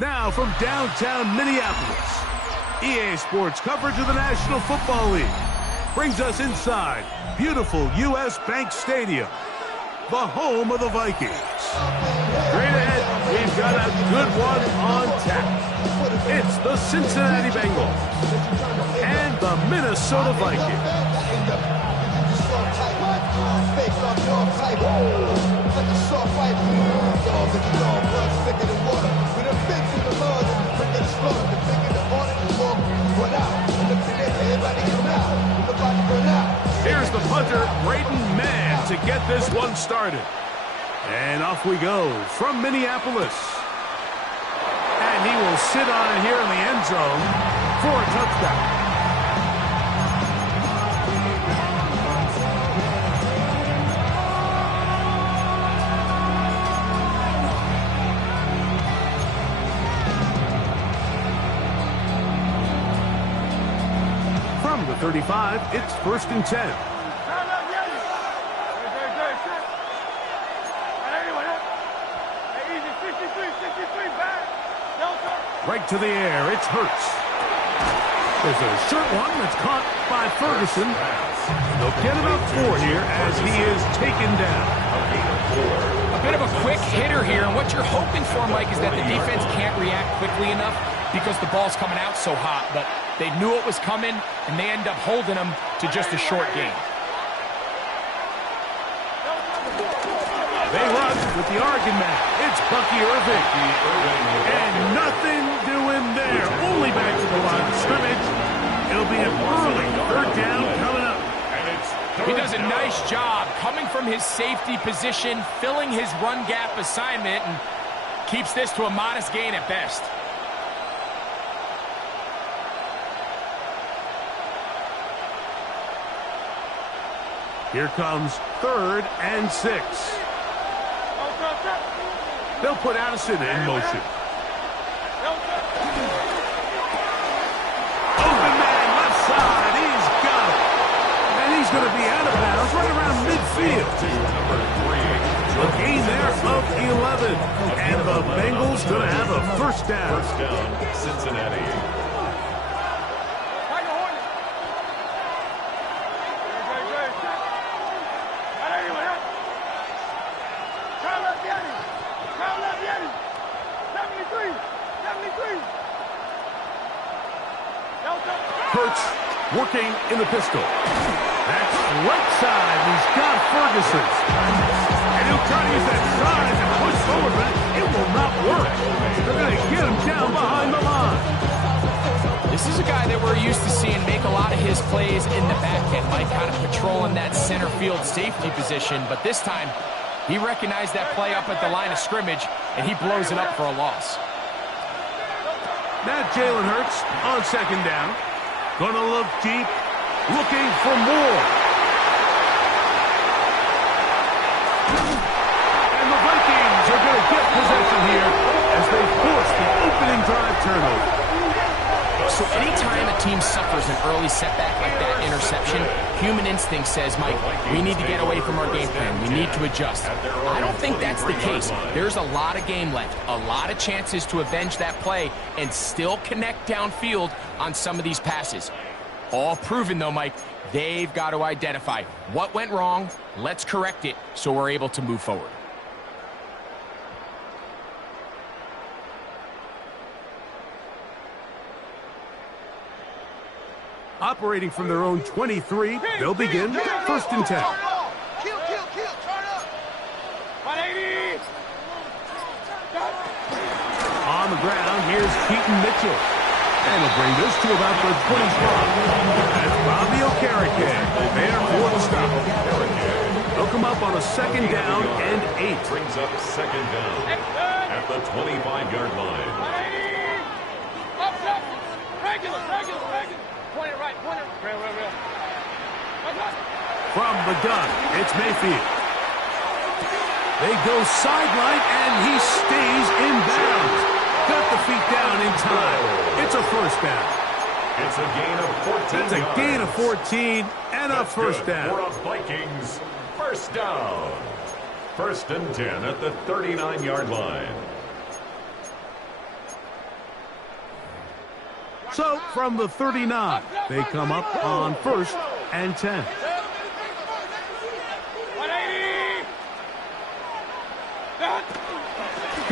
Now from downtown Minneapolis, EA Sports coverage of the National Football League brings us inside beautiful U.S. Bank Stadium, the home of the Vikings. Straight ahead, we've got a good one on tap. It's the Cincinnati Bengals and the Minnesota Vikings. Here's the punter, Braden Mann, to get this one started. And off we go from Minneapolis. And he will sit on it here in the end zone for a touchdown. From the 35, it's 1st and 10. Right to the air, it's Hurts. There's a short one that's caught by Ferguson. They'll get about 4 here as he is taken down. A bit of a quick hitter here, and what you're hoping for, Mike, is that the defense can't react quickly enough because the ball's coming out so hot, but they knew it was coming, and they end up holding them to just a short gain. They run with the Oregon man. It's Bucky Irving. And nothing doing there. Only back to the line of scrimmage. It'll be an early 3rd down coming up. He does a nice job coming from his safety position, filling his run gap assignment, and keeps this to a modest gain at best. Here comes 3rd and 6. They'll put Addison in motion. Open man, left side. He's got it. And he's going to be out of bounds right around midfield. A gain there of 11. And the Bengals going to have a 1st down. 1st down, Cincinnati. Hurts working in the pistol. That's right side. He's got Ferguson. And he'll try to use that size and push forward, but it will not work. They're going to get him down behind the line. This is a guy that we're used to seeing make a lot of his plays in the back end, Mike, kind of patrolling that center field safety position, but this time he recognized that play up at the line of scrimmage, and he blows it up for a loss. Now Jalen Hurts on 2nd down. Gonna look deep, looking for more. And the Vikings are going to get possession here as they force the opening drive turnover. So anytime a team suffers an early setback like that interception, human instinct says, Mike, we need to get away from our game plan. We need to adjust. I don't think that's the case. There's a lot of game left, a lot of chances to avenge that play and still connect downfield on some of these passes. All proven, though, Mike, they've got to identify what went wrong, let's correct it so we're able to move forward. Operating from their own 23, they'll begin 1st and 10. Kill, turn up. 180. On the ground, here's Keaton Mitchell. And he'll bring this to about the 20 spot. That's Bobby Okereke there for the stop. They'll come up on a 2nd down and 8. Brings up 2nd down at the 25-yard line. 180. Up. Regular. Point it right. Real. From the gun, it's Mayfield. They go sideline, and he stays in bounds. Got the feet down in time. It's a 1st down. It's a gain of 14 That's a gain of 14 and a 1st down. For a Vikings 1st down. 1st and 10 at the 39-yard line. So from the 39, they come up on 1st and 10. 180.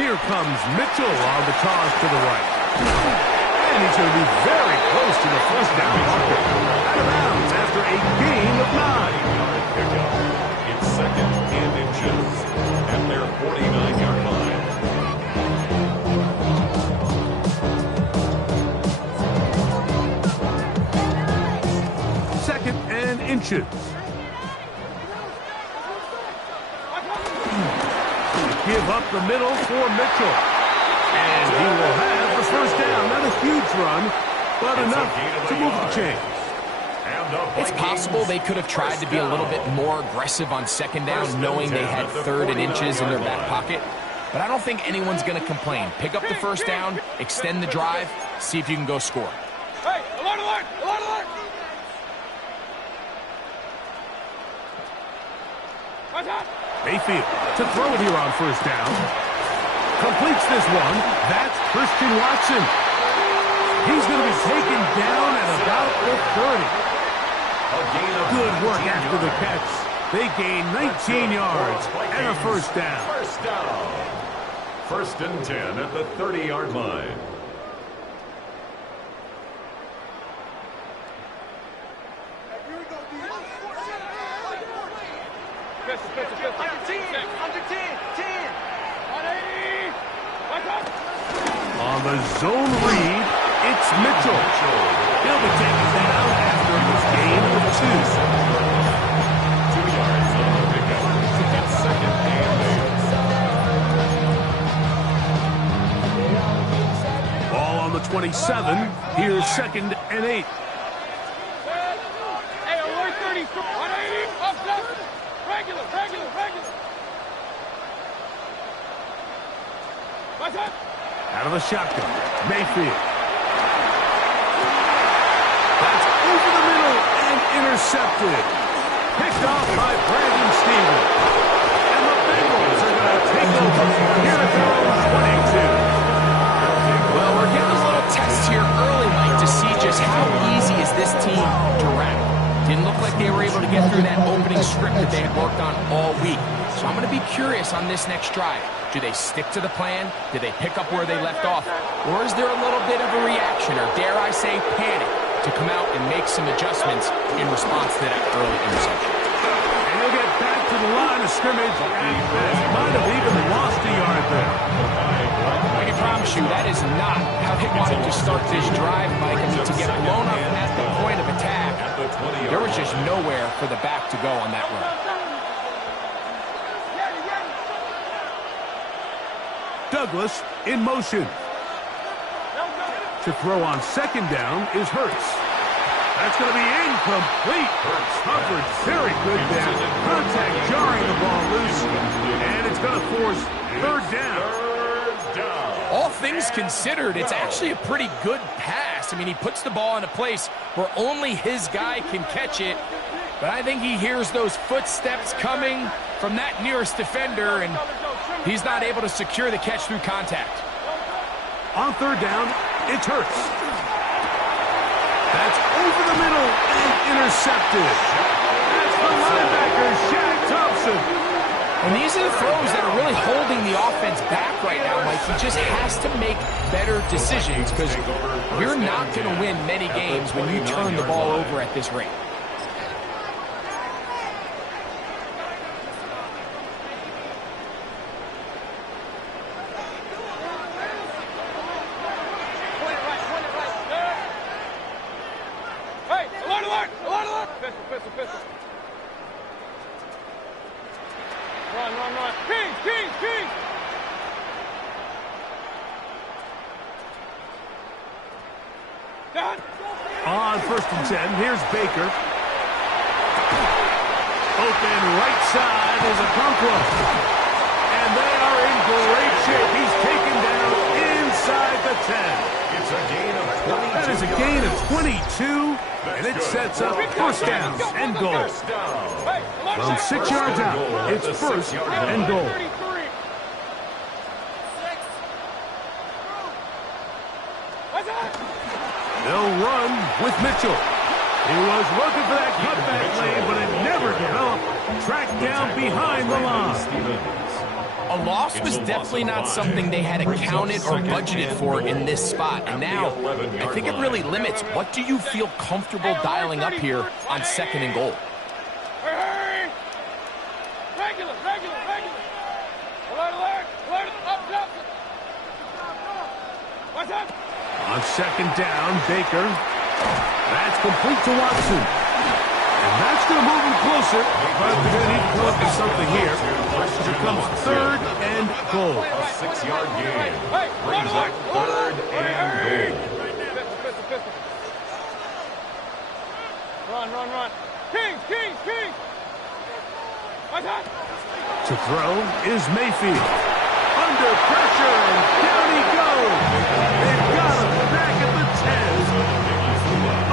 Here comes Mitchell on the toss to the right. And he's going to be very close to the first down marker. Out of bounds after a gain of 9. It's 2nd and inches at their 49-yard line. Second and inches. Give up the middle for Mitchell. And he will have the first down. Not a huge run, but enough to move the chains. It's possible they could have tried to be a little bit more aggressive on 2nd down, knowing they had 3rd and inches in their back pocket. But I don't think anyone's going to complain. Pick up the first down, extend the drive, see if you can go score. Hey, alert, alert, alert, alert. Watch out. Mayfield to throw it here on 1st down. Completes this one. That's Christian Watson. He's going to be taken down at about the 30. Good work after the catch. They gain 19 yards and a first down. 1st and 10 at the 30-yard line. Under 10. 180. Watch out. On the zone read, it's Mitchell. He'll be taken down after this gain of 2. 2 yards on the pickup. It's 2nd and 8. Ball on the 27. Here's 2nd and 8. Hey, alert 30. 180. Up, up. Regular. Watch out. Out of the shotgun, Mayfield. That's over the middle and intercepted. Picked off by Brandon Stevens. And the Bengals are going to take over. Here it goes, 22. Well, we're getting a little test here early, Mike, to see just how easy is this team to wrap. Didn't look like they were able to get through that opening script that they had worked on all week. So I'm going to be curious on this next drive. Do they stick to the plan? Do they pick up where they left off? Or is there a little bit of a reaction, or dare I say panic, to come out and make some adjustments in response to that early interception? And he'll get back to the line of scrimmage. Might have even lost a yard there. I can promise you that is not how they wanted to start this drive, Mike. I mean, to get blown up at the point of attack, there was just nowhere for the back to go on that run. Douglas in motion. To throw on 2nd down is Hurts. That's going to be incomplete. Hurts covered very good there. Contact jarring the ball loose. And it's going to force 3rd down. All things considered, it's actually a pretty good pass. I mean, he puts the ball in a place where only his guy can catch it. But I think he hears those footsteps coming from that nearest defender, and he's not able to secure the catch through contact. On 3rd down, it's Hurts. That's over the middle and intercepted. That's the linebacker, Shaq Thompson. And these are the throws that are really holding the offense back right now, Mike. He just has to make better decisions, because you're not going to win many games when you turn the ball over at this rate. Pistol. Run. Kings. Done. On 1st and 10, here's Baker. Open right side is Okonkwo. And they are in great shape. He's taken down inside the 10. It's a gain of 22. That is a gain of 22, and it sets up 1st down and goal. From 6 yards out, it's 1st and goal. They'll They'll run with Mitchell. He was looking for that cutback lane, but it never developed. Tracked down behind the line. A loss was definitely not something they had accounted or budgeted for in this spot. And now, I think it really limits what do you feel comfortable dialing up here on 2nd and goal. Hurry! Regular. Alert. Up, top. What's up? On 2nd down, Baker. That's complete to Watson. And that's going to move him closer. But they're going to need to come up with something here. Here comes 3rd and goal. A 6-yard gain. Hey, Brings up 3rd and goal. Pistol. Run. King. What's up? To throw is Mayfield. Under pressure, and down he goes. They've got him back at the 10.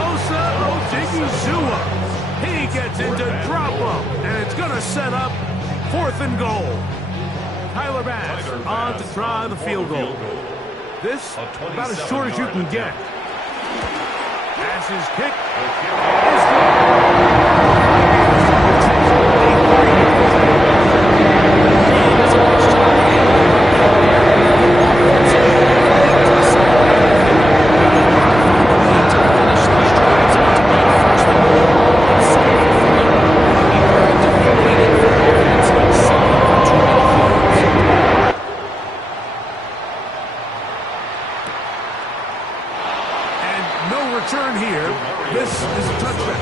Osa Odigizua. He gets into drop-up, and it's going to set up 4th and goal. Tyler Bass on to try the field goal. This, about as short as you can get. Pass is kicked. Return here. This is a touchback.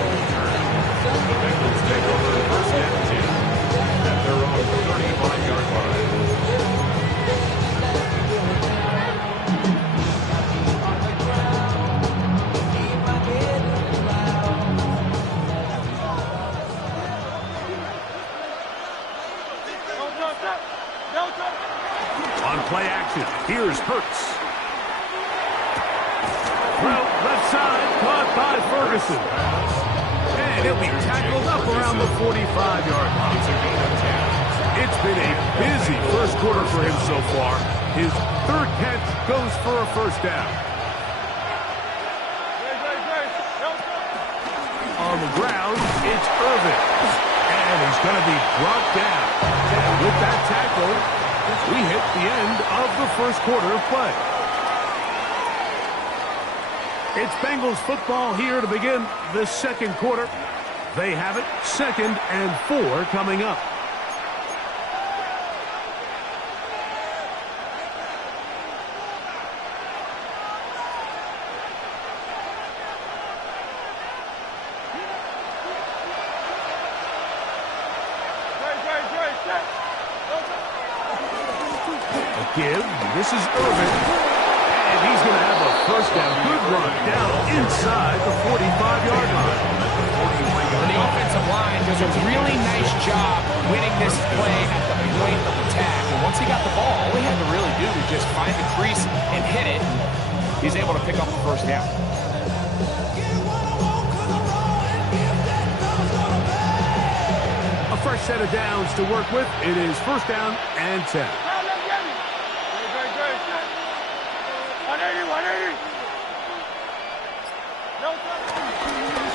The Bengals take over 1st and 10 at their own 35-yard line. On play action, here's Hurts. Well, left side, caught by Ferguson. And he'll be tackled up around the 45-yard line. It's been a busy first quarter for him so far. His 3rd catch goes for a 1st down. On the ground, it's Irvin. And he's going to be brought down. And with that tackle, we hit the end of the first quarter of play. It's Bengals football here to begin the 2nd quarter. They have it 2nd and 4 coming up. A give. This is Irvin. And he's going to have a 1st down. Good run down inside the 45-yard line. And the offensive line does a really nice job winning this play at the point of attack. And once he got the ball, all he had to really do was just find the crease and hit it. He's able to pick up the 1st down. A fresh set of downs to work with. It is 1st down and 10.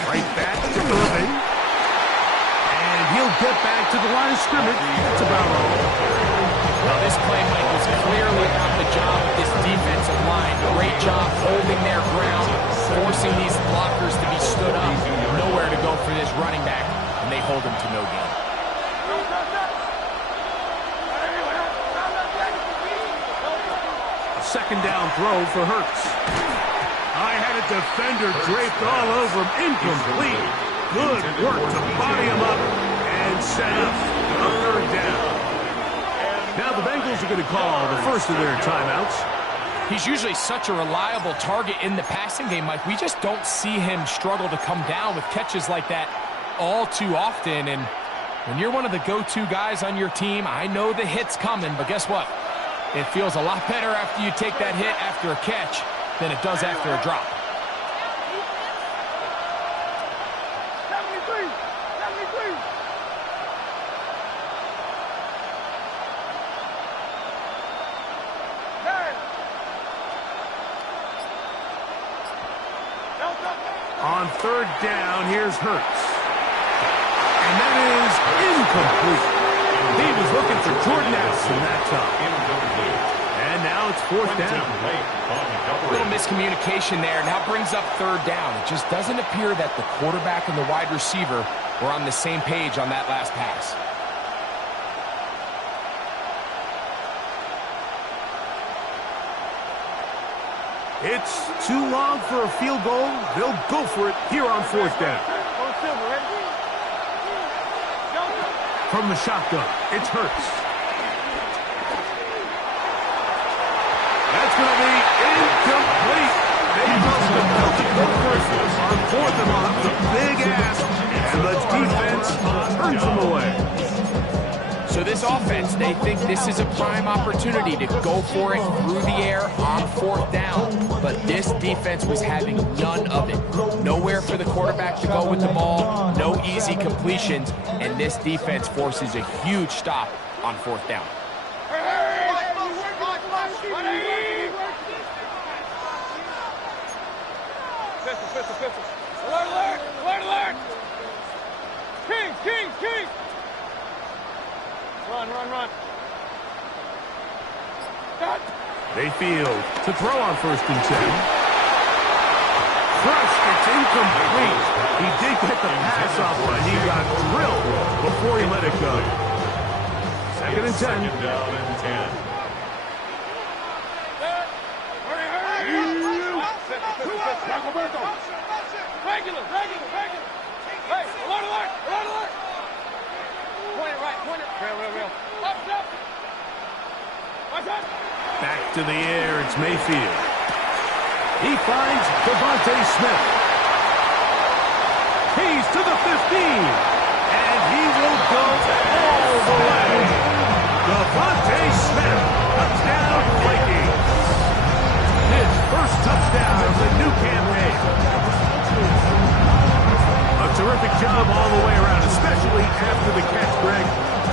Right back to Irving. And he'll get back to the line of scrimmage. That's about all. Well, this play, Mike, was clearly about the job of this defensive line. Great job holding their ground, forcing these blockers to be stood up. Nowhere to go for this running back, and they hold him to no gain. A 2nd down throw for Hurts. I had a defender draped all over him. Incomplete. Good work to body him up and set up a 3rd down. Now the Bengals are going to call the first of their timeouts. He's usually such a reliable target in the passing game, Mike. We just don't see him struggle to come down with catches like that all too often. And when you're one of the go-to guys on your team, I know the hit's coming, but guess what? It feels a lot better after you take that hit after a catch than it does after a drop. 73. Hey. On third down, here's Hurts. And that is incomplete. He was looking for Jordan Addison that time. And now it's fourth down. A little miscommunication there. Now brings up third down. It just doesn't appear that the quarterback and the wide receiver were on the same page on that last pass. It's too long for a field goal. They'll go for it here on fourth down. From the shotgun, it's Hurts. That's going to be incomplete. They must have built it for Christmas on fourth and long. The big ask, and the defense turns them away. So this offense, they think this is a prime opportunity to go for it through the air on fourth down. But this defense was having none of it. Nowhere for the quarterback to go with the ball, no easy completions, and this defense forces a huge stop on fourth down. Pistol. Alert! Kings! Run. Cut. They field to throw on first and 10. Crushed, it's incomplete. He did get the pass off, but he got drilled before he let it go. Second and 10. Second down and 10. Regular. Hey, alert. Point it right. Real. Up. Watch out. Back to the air, it's Mayfield. He finds Devontae Smith. He's to the 15. And he will go all the way. Devontae Smith, touchdown Vikings. His first touchdown of the new campaign. A terrific job all the way around, especially after the catch, Greg,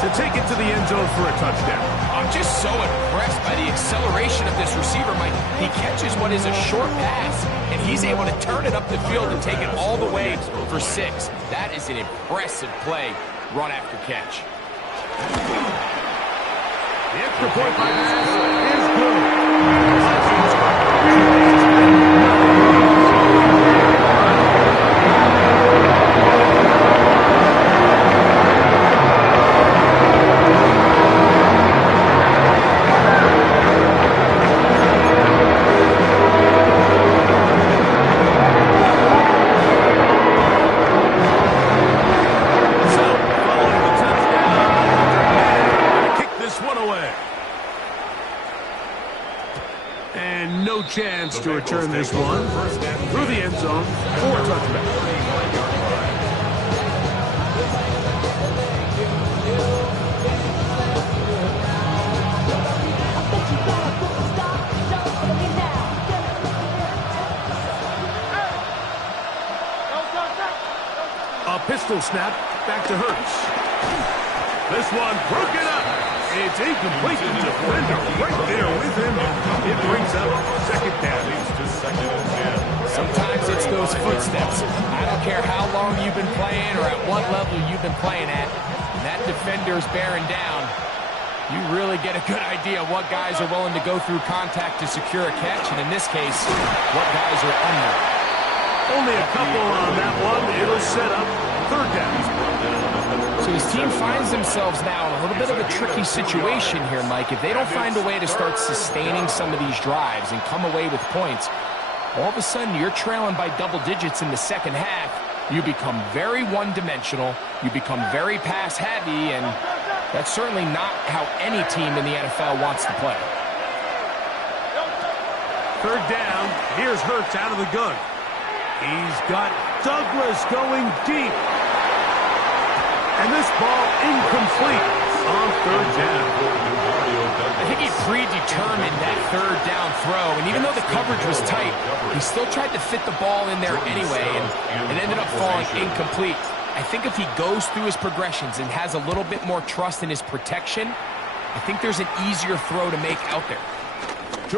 to take it to the end zone for a touchdown. I'm just so impressed by the acceleration of this receiver, Mike. He catches what is a short pass, and he's able to turn it up the field and take it all the way for 6. That is an impressive play, run after catch. The extra point by is good. Chance to return this one through the end zone for a touchback. A pistol snap back to Hurts. This one broken up. It's incomplete. The defender right there with him. It brings up second down. Sometimes it's those footsteps. I don't care how long you've been playing or at what level you've been playing at. When that defender's bearing down, you really get a good idea of what guys are willing to go through contact to secure a catch, and in this case, what guys are under. Only a couple on that one. It'll set up third down. So his team finds themselves now in a little bit of a tricky situation here, Mike. If they don't find a way to start sustaining some of these drives and come away with points, all of a sudden you're trailing by double digits in the second half. You become very one-dimensional. You become very pass-heavy, and that's certainly not how any team in the NFL wants to play. Third down. Here's Hurts out of the gun. He's got Douglas going deep. And this ball incomplete on third down. I think he predetermined that third down throw, and even though the coverage was tight, he still tried to fit the ball in there anyway, and it ended up falling incomplete. I think if he goes through his progressions and has a little bit more trust in his protection, I think there's an easier throw to make out there.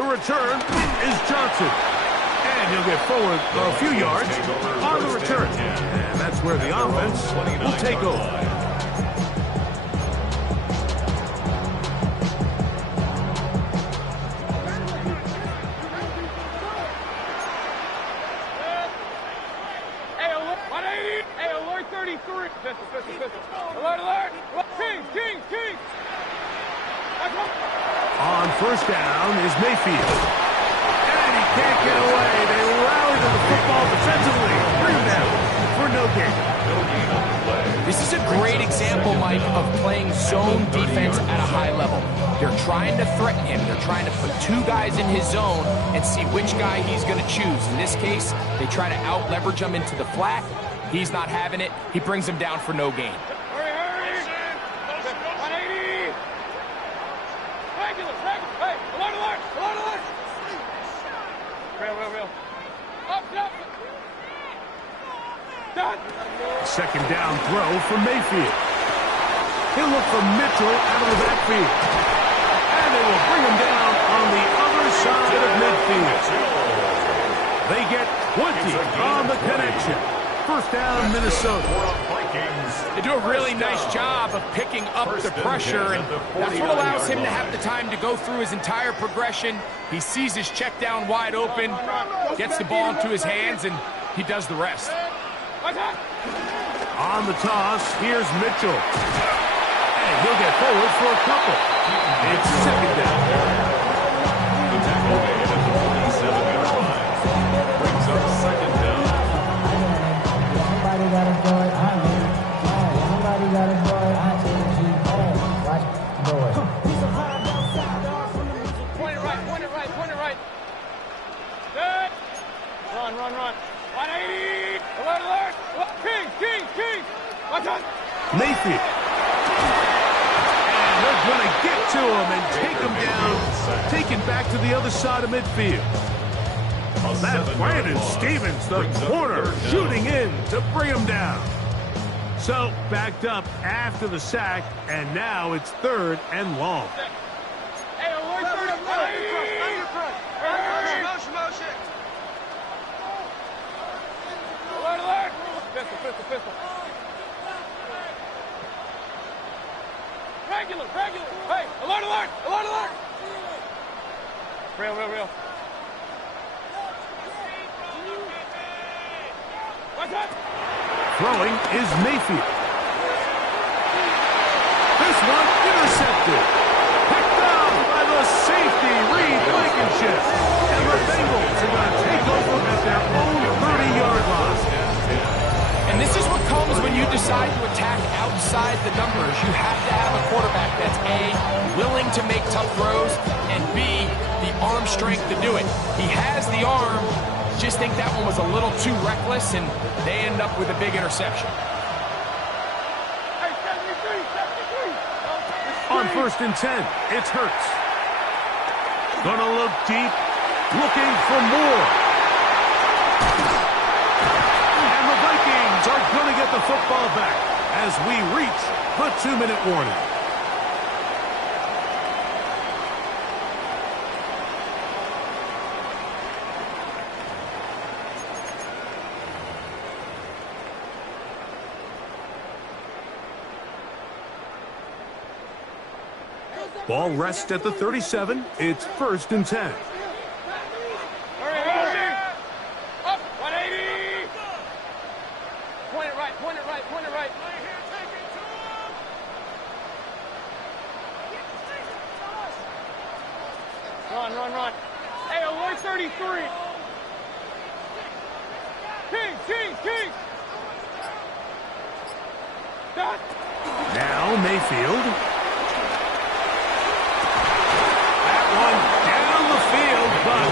To return is Johnson. And he'll get forward a few yards on the return. And that's where the offense will take over. Alert, alert! Kings! On first down is Mayfield. And he can't get away. They rally to the football defensively. Bring him down for no gain. This is a great example, Mike, of playing zone defense at a high level. They're trying to threaten him. They're trying to put two guys in his zone and see which guy he's going to choose. In this case, they try to out-leverage him into the flat. He's not having it. He brings him down for no gain. Hurry! 180! Regular! Hey, alert! Real. Up! Done! Second down throw for Mayfield. He'll look for Mitchell out of the backfield. And they will bring him down on the other side of midfield. They get 20 on the connection. First down, Minnesota. They do a really nice job of picking up the pressure, and that's what allows him to have the time to go through his entire progression. He sees his check down wide open, gets the ball into his hands, and he does the rest. On the toss, here's Mitchell. And he'll get forward for a couple. It's second down. The tackle made at the 47-yard line. Brings up second down. Somebody got a boy, I mean. Somebody got a boy, I mean. Watch boy. Point it right. Good. Run. 180! Alert! King! Watch out! Mayfield. And they're going to get to him and take him down. Taken back to the other side of midfield. That's Brandon Stevens, the corner, shooting in to bring him down. So, backed up after the sack, and now it's third and long. Hey, alert! Motion! Alert! Pistol! Regular! Hey, alert! Real. What's up? Throwing is Mayfield. This one intercepted. Picked off by the safety, Reed Blankenship. And the Bengals are going to take over at their own 30-yard line. And this is what comes when you decide to attack outside the numbers. You have to have a quarterback that's A, willing to make tough throws, and B, the arm strength to do it. He has the arm. Just think that one was a little too reckless, and they end up with a big interception. Hey, 73! On first and 10, it's Hurts. Gonna look deep, looking for more. And the Vikings are gonna get the football back as we reach the 2-minute warning. Ball rests at the 37. It's first and 10. Hurry! Up! 180! Point it right. Run. Hey, alert 33! King! Done! Now Mayfield. One down the field, but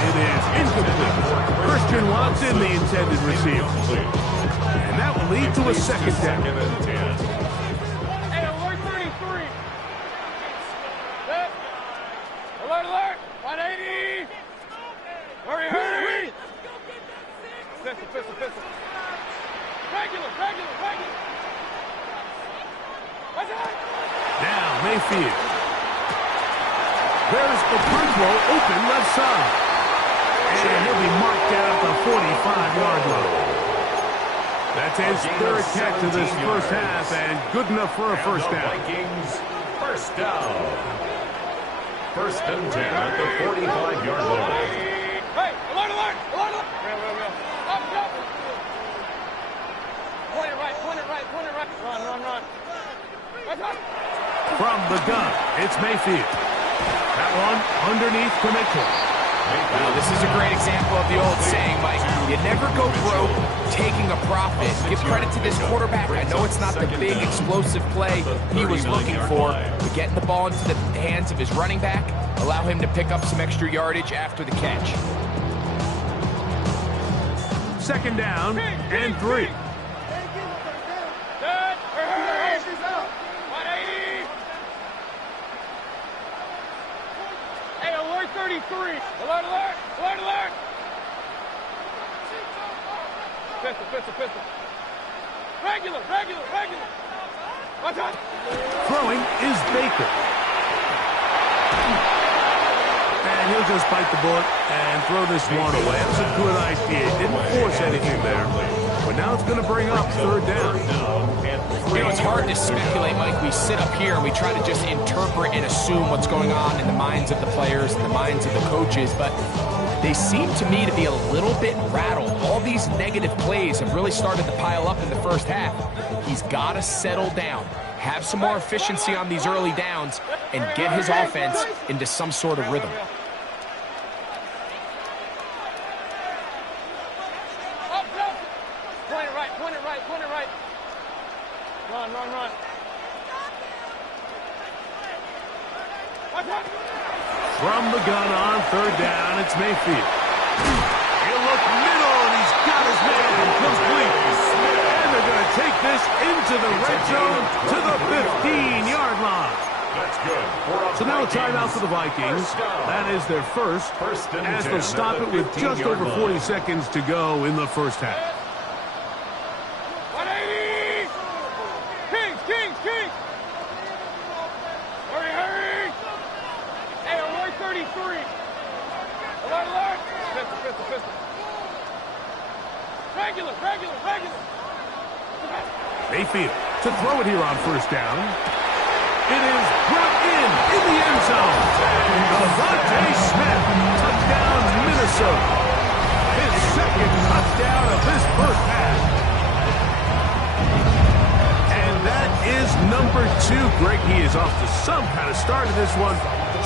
it is incomplete. Christian Watson, the intended receiver. And that will lead to a second down. Hey, alert 33! Good. Alert! 180! Hurry! Pistol. Regular! What's that? Now Mayfield. There's the punt roll open left side. And he'll be marked down at the 45-yard line. That's his third catch of this first half, and good enough for a first down. Vikings, first down. First and 10 at the 45-yard line. Hey, alert, alert, alert, alert. Up, up. Point it right, point it right, point it right. Run, run, run. From the gun, it's Mayfield. That one underneath to Mitchell. Well, this is a great example of the old saying, Mike. You never go broke taking a profit. Give credit to this quarterback. I know it's not the big explosive play he was looking for, but getting the ball into the hands of his running back, allow him to pick up some extra yardage after the catch. Second down and 3. Set. 180. Hey, alert 33. Alert, alert, alert, alert. Pistol, pistol, pistol. Regular, regular, regular. Watch out. Throwing is Baker. And he'll just bite the bullet and throw this one away. That's a good idea. Didn't force anything there. But now it's going to bring up third down. You know, it's hard to speculate, Mike. We sit up here and we try to just interpret and assume what's going on in the minds of the players and the minds of the coaches, but they seem to me to be a little bit rattled. All these negative plays have really started to pile up in the first half. He's got to settle down, have some more efficiency on these early downs, and get his offense into some sort of rhythm. Up, up. Point it right, point it right, point it right. Run, run, run. Watch out. From the gun on third down, it's Mayfield. He'll look middle, and he's got his man complete. And they're going to take this into the red zone to the 15-yard line. That's good. So now a timeout for the Vikings. That is their first, as they'll stop it with just over 40 seconds to go in the first half. 180. Kings, Kings, Kings. Hurry, hurry. Hey, alert 33. Alert, alert. Pistol, pistol, pistol. Regular, regular, regular. Mayfield to throw it here on first down. It is brought in the end zone. Devontae Smith, touchdown Minnesota. His second touchdown of this first half. And that is number 2. Greg, he is off to some kind of start in this one.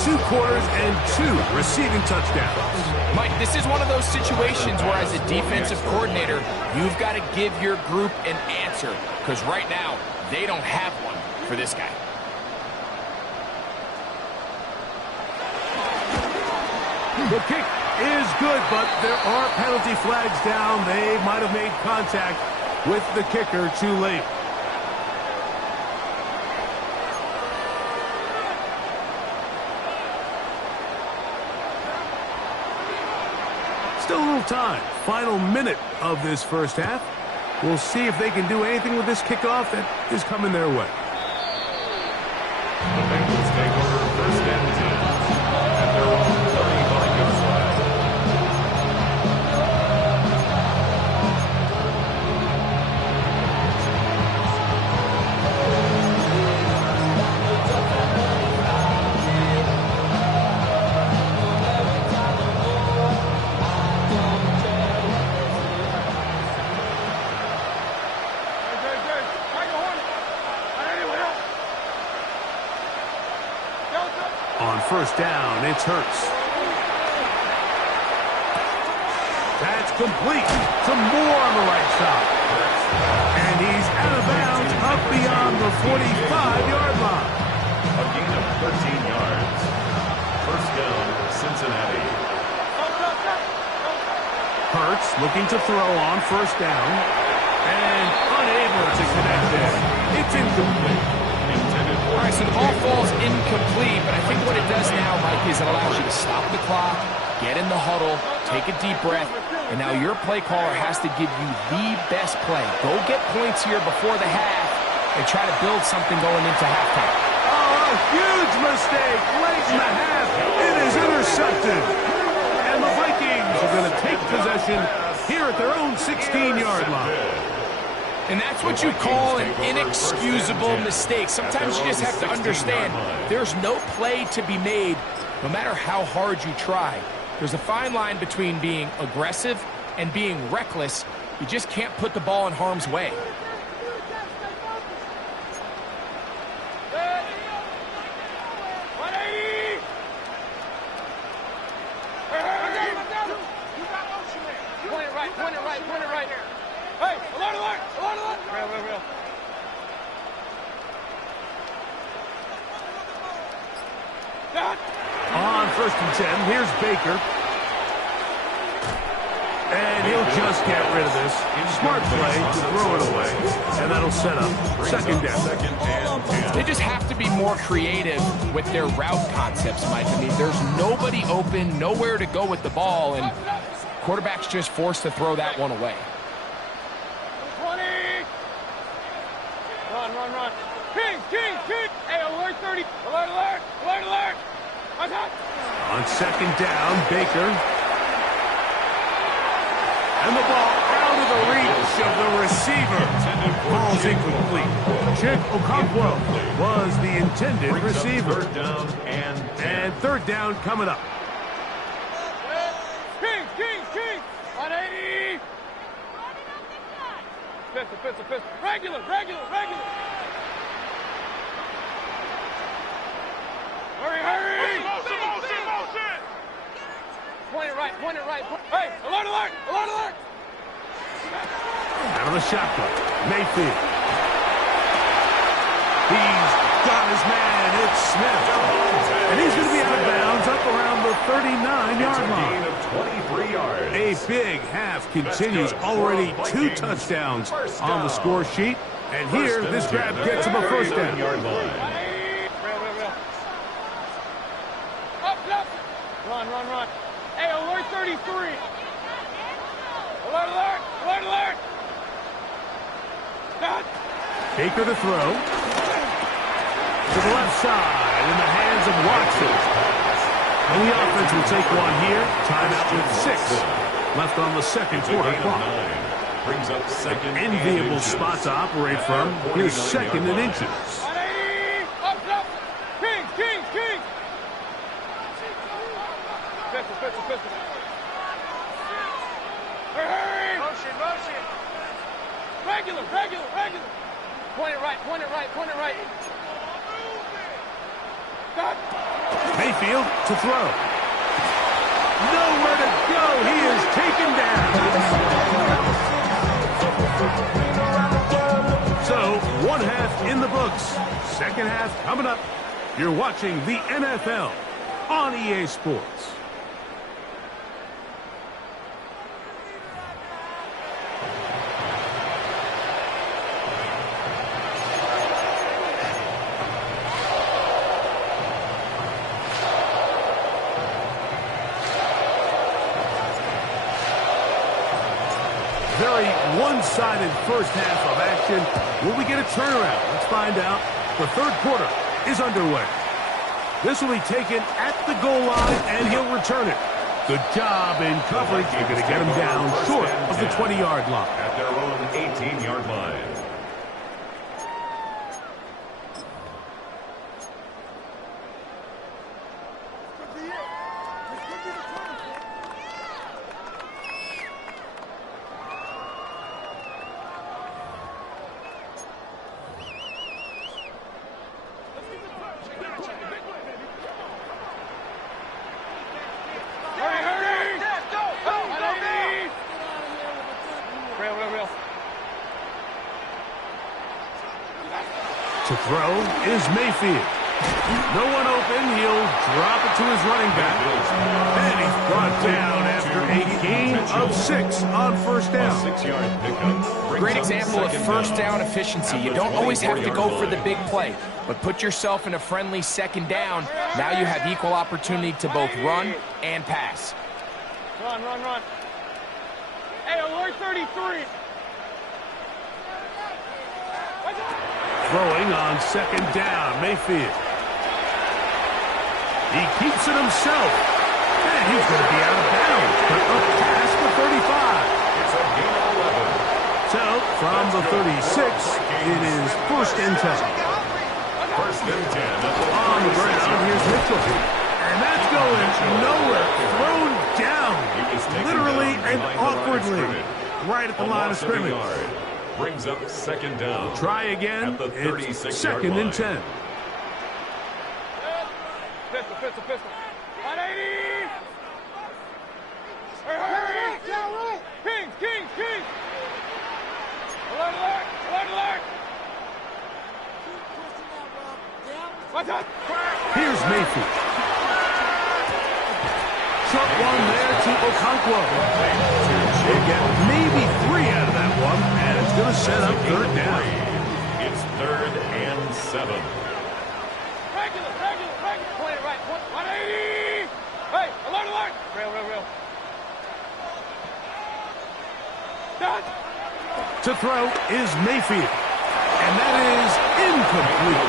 2 quarters and 2 receiving touchdowns. Mike, this is one of those situations where as a defensive coordinator, you've got to give your group an answer, because right now, they don't have one for this guy. The kick is good, but there are penalty flags down. They might have made contact with the kicker too late. Still a little time. Final minute of this first half. We'll see if they can do anything with this kickoff that is coming their way. The Bengals take over first and 10 at their own 35-yard line. On first down, it's Hurts. That's complete. Some more on the right side. And he's out of bounds up beyond the 45-yard line. A gain of 13 yards. First down, Cincinnati. Hurts looking to throw on first down. And unable to connect there. It's incomplete. All right, so the ball falls incomplete, but I think what it does now, Mike, is it allows you to stop the clock, get in the huddle, take a deep breath, and now your play caller has to give you the best play. Go get points here before the half and try to build something going into halftime. Oh, a huge mistake late in the half. It is intercepted. And the Vikings are going to 16-yard line. And that's what you call an inexcusable mistake. Sometimes you just have to understand there's no play to be made, no matter how hard you try. There's a fine line between being aggressive and being reckless. You just can't put the ball in harm's way. Point it right. Hey, alert! Real. On 1st and 10, here's Baker. And he'll just get rid of this. Smart play to throw it away. And that'll set up 2nd down. They just have to be more creative with their route concepts, Mike. I mean, there's nobody open, nowhere to go with the ball, and quarterback's just forced to throw that one away. 20! Run. King! Hey, alert 30! Alert! On 2nd down, Baker. And the ball out of the reach of the receiver. Ball's incomplete. Chick Okonkwo was the intended receiver. And 3rd down coming up. King! 180! Pistol. Regular! Hurry! Motion! Point it right. Hey, alert! Out of the shotgun, Mayfield. He's got his man. It's Smith. And he's going to be out of bounds up around the 39-yard line. Of 23 yards. A big half continues. Already 2 touchdowns on the score sheet. And here, this grab gets him a 1st down. Real. Up. Run. Hey, alert 33. Alert. Baker to throw. To the left side in the hands of Watson. And the offense will take one here. Timeout with 6 left on the 2nd quarter clock. Brings up 2nd. Enviable spot to operate from. Here's 2nd and inches. 180. Up. King. Pistol. Hurry! Motion! Regular! Point it right. Stop! Mayfield to throw. Nowhere to go. He is taken down. So, 1 half in the books. 2nd half coming up. You're watching the NFL on EA Sports. Very one-sided 1st half of action. Will we get a turnaround? Let's find out. The 3rd quarter is underway. This will be taken at the goal line, and he'll return it. Good job in coverage. You're going to get him down short of the 20-yard line. At their own 18-yard line. To throw is Mayfield. No one open. He'll drop it to his running back. And he's brought down after a gain of 6 on 1st down. 6-yard pickup. Great example of 1st down efficiency. You don't always have to go for the big play, but put yourself in a friendly 2nd down. Now you have equal opportunity to both run and pass. Run. Hey, alert 33. Throwing on 2nd down, Mayfield. He keeps it himself. And he's going to be out of bounds. But up past the 35. It's a gain of 11. From the 36, it is first and 10. First and 10. On the ground, here's Mitchell. And that's going nowhere. Thrown down, literally and awkwardly, right at the line of scrimmage. Brings up second down. Try again. At the 36-yard It's second and 10. Pistol, pistol, pistol. 180! Hurry! Kings, Kings, Kings! Alert, alert! Alert, alert! Watch out! Here's Mayfield. Short one there to Okonkwo. They get maybe 3 out of that one, and it's going to set up third down. It's third and 7. Regular, regular, regular. Point it right. 180! Hey, alert, alert! Real, real, real. Done! To throw is Mayfield. And that is incomplete.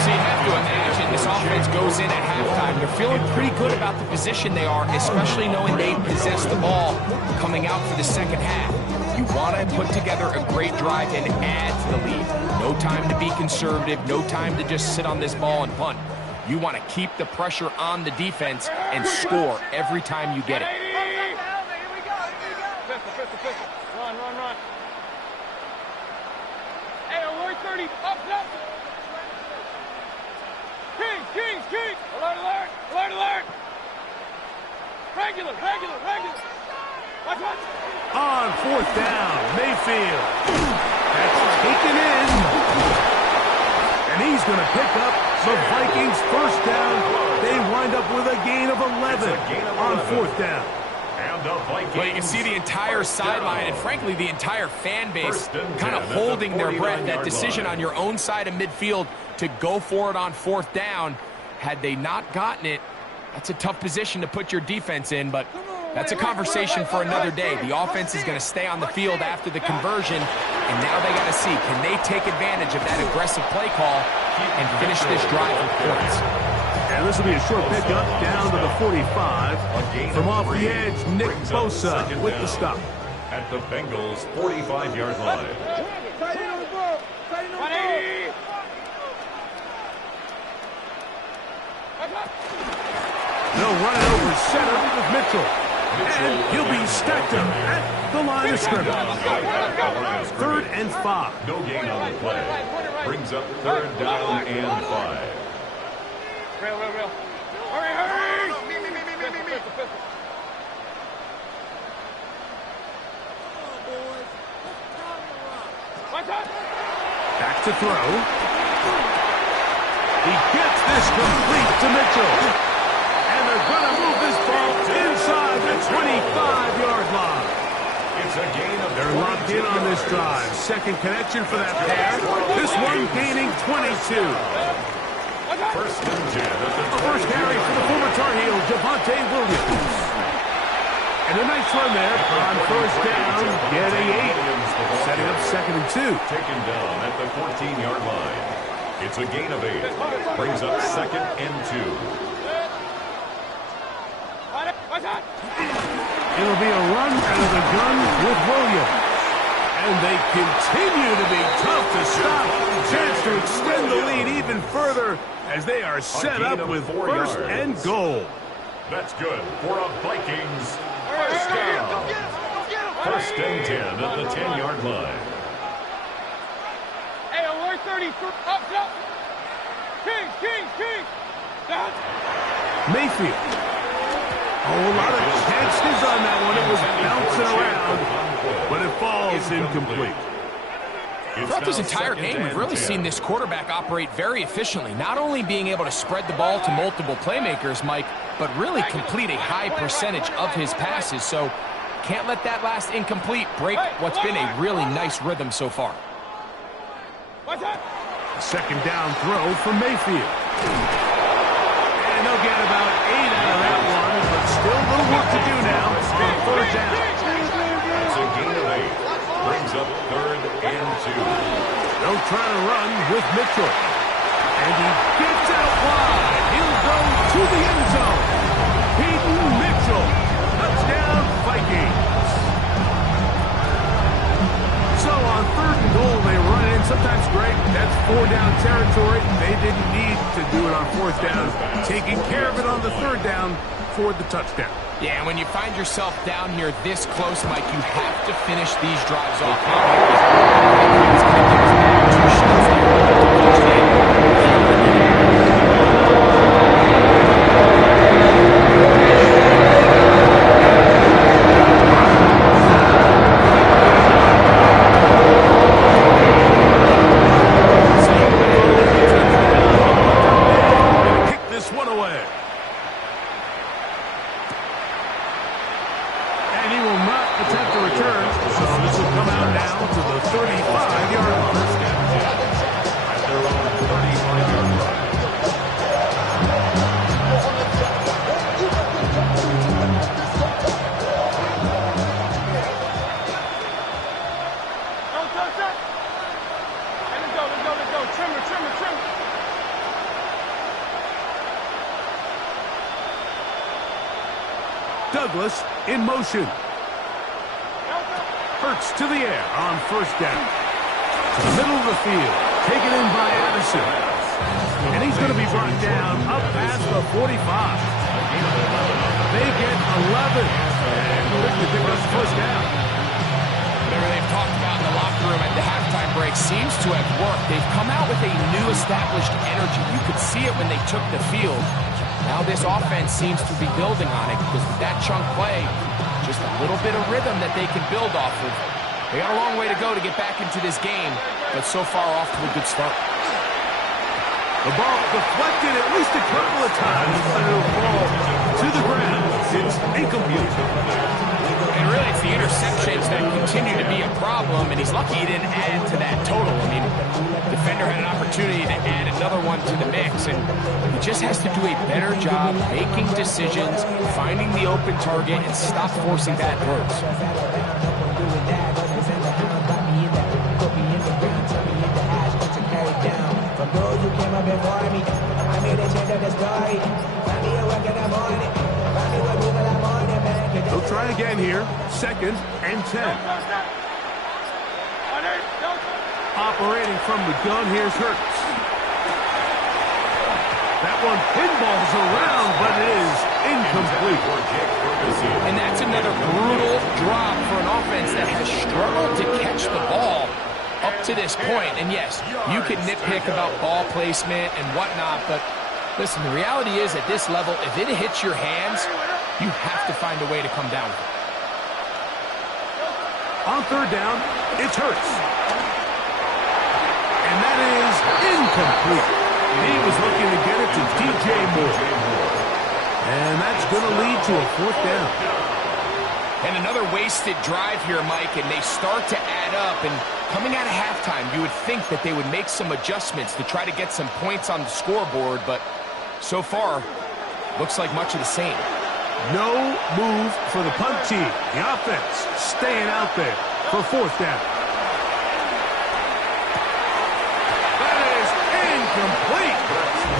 So you have to imagine this offense goes in at halftime. They're feeling pretty good about the position they are, especially knowing they possess the ball coming out for the second half. You want to put together a great drive and add to the lead. No time to be conservative, no time to just sit on this ball and punt. You want to keep the pressure on the defense and score every time you get it. Pistol, pistol, pistol. Run, run, run. Hey, alert 30. Up, up. Kings, Kings, Kings. Alert, alert. Alert, alert. Regular, regular, regular. Watch, watch. On fourth down, Mayfield. That's taken in. And he's going to pick up the Vikings first down. They wind up with a gain of 11 on fourth down. And the Vikings. Well, you can see the entire sideline and, frankly, the entire fan base kind of holding their breath. That decision on your own side of midfield to go for it on fourth down, had they not gotten it, that's a tough position to put your defense in, but that's a conversation for another day. The offense is going to stay on the field after the conversion, and now they got to see, can they take advantage of that aggressive play call and finish this drive with points? And this will be a short pickup down to the 45. From off the edge, Nick Bosa with the stop. At the Bengals' 45-yard line. 180. No running over center with Mitchell. And he'll be stacked up at the line of scrimmage. Third and 5. No gain on the play. Brings up third down and 5. Real, real, real. Hurry, hurry! Pistol, pistol, pistol. Watch out! Back to throw. He gets this complete to Mitchell. And they're going to move this ball inside the 25-yard line. It's a gain of They're locked in on this drive. Second connection for that pass. This one gaining 22. first and 10. A first carry for the former Tar Heel, Javonte Williams. And a nice run there on first down, getting 8. Setting up second and 2. Taken down at the 14-yard line. It's a gain of 8. Brings up second and 2. It'll be a run out of the gun with Williams. And they continue to be tough to stop. Chance to extend the lead even further as they are set up with first and goal. That's good for a Vikings first down. First and 10 at the 10-yard line. Hey, alert 33. Up, up. Kings, Kings, Kings. Down. Mayfield. A whole lot of chances on that one. It was bouncing around, but it falls incomplete. Throughout this entire game, we've really seen this quarterback operate very efficiently, not only being able to spread the ball to multiple playmakers, Mike, but really complete a high percentage of his passes. So can't let that last incomplete break what's been a really nice rhythm so far. A second down throw for Mayfield. And they'll get about 8 out of that one, but still a little work to do now on third down. It's a gain of 8. Brings up third and 2. They'll try to run with Mitchell. And he gets out wide. He'll go to the end zone. Peyton Mitchell. Touchdown, Vikings. So on on the third down for the touchdown. Yeah, and when you find yourself down here this close, Mike, you have to finish these drives off. Douglas in motion. Hurts to the air on first down. To the middle of the field. Taken in by Addison. And he's going to be brought down up past the 45. They get 11. And quickly pick up the first down. Whatever they've talked about in the locker room at the halftime break seems to have worked. They've come out with a new established energy. You could see it when they took the field. Now this offense seems to be building on it because with that chunk play, just a little bit of rhythm that they can build off of. They got a long way to go to get back into this game, but so far off to a good start. The ball deflected at least a couple of times, but it'll fall to the ground. It's incomplete. And really, it's the interceptions that continue to be a problem, and he's lucky he didn't add to that total. I mean, defender had an opportunity to add another one to the mix, and he just has to do a better job making decisions, finding the open target, and stop forcing bad throws. They'll try again here. 2nd and 10. Operating from the gun, here's Hurts. That one pinballs around, but it is incomplete. And that's another brutal drop for an offense that has struggled to catch the ball up to this point. And yes, you can nitpick about ball placement and whatnot, but listen, the reality is at this level, if it hits your hands, you have to find a way to come down with it. On third down, it's Hurts. And that is incomplete. He was looking to get it to DJ Moore. And that's going to lead to a 4th down. And another wasted drive here, Mike, and they start to add up. And coming out of halftime, you would think that they would make some adjustments to try to get some points on the scoreboard, but so far, looks like much of the same. No move for the punt team. The offense staying out there for 4th down. That is incomplete.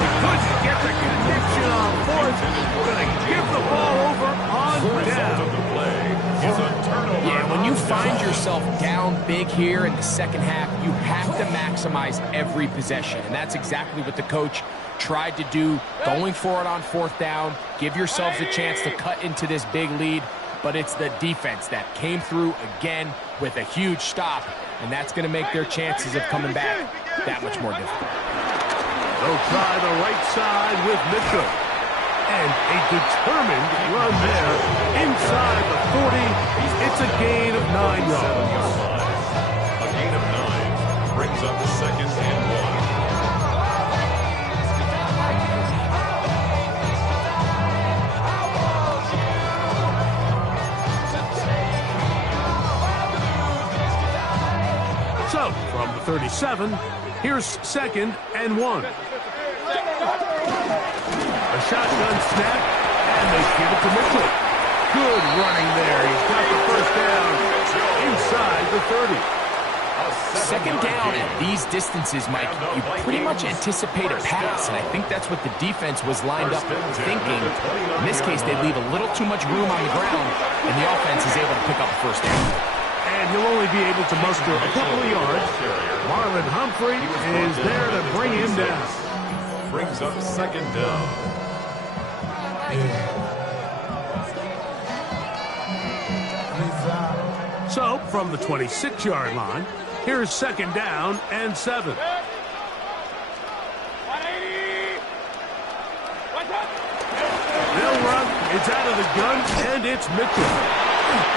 He couldn't get the connection on 4th. Going to give the ball over on down. Yeah, when you find yourself down big here in the second half, you have to maximize every possession. And that's exactly what the coach tried to do, going for it on 4th down, give yourselves a chance to cut into this big lead, but it's the defense that came through again with a huge stop, and that's going to make their chances of coming back that much more difficult. They'll try the right side with Mitchell. And a determined run there inside the 40. It's a gain of 9 yards. A gain of 9 brings up 2nd and 1. So, from the 37, here's 2nd and 1. A shotgun snap, and they give it to Mitchell. Good running there. He's got the 1st down inside the 30. 2nd down at these distances, Mike, you pretty much anticipate a pass, and I think that's what the defense was lined up thinking. In this case, they leave a little too much room on the ground, and the offense is able to pick up the 1st down. And he'll only be able to muster a couple of yards. Marlon Humphrey is there to bring him down. Brings up 2nd down. So, from the 26-yard line, here's 2nd down and 7. They'll run. It's out of the gun, and it's Mitchell.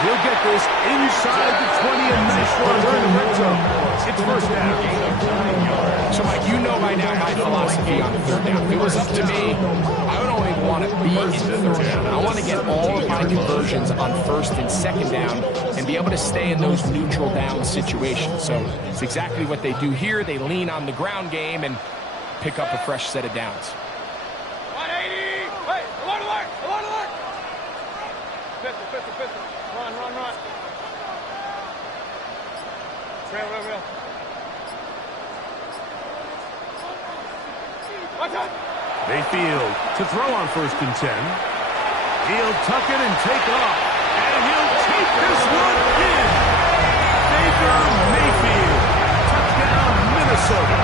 He'll get this inside the 20, a nice run in the red zone. It's 1st down. So, Mike, you know by now my philosophy on 3rd down. If it was up to me, I would only want to be in 3rd down. I want to get all of my conversions on 1st and 2nd down and be able to stay in those neutral down situations. So it's exactly what they do here. They lean on the ground game and pick up a fresh set of downs. 180! Wait, alert, alert! Alert, alert! Pistol, pistol, pistol. Run, run, run. Rail, rail, rail. Watch out! Mayfield to throw on 1st and 10. He'll tuck it and take off. And he'll take this one in. Baker Mayfield. Touchdown, Minnesota.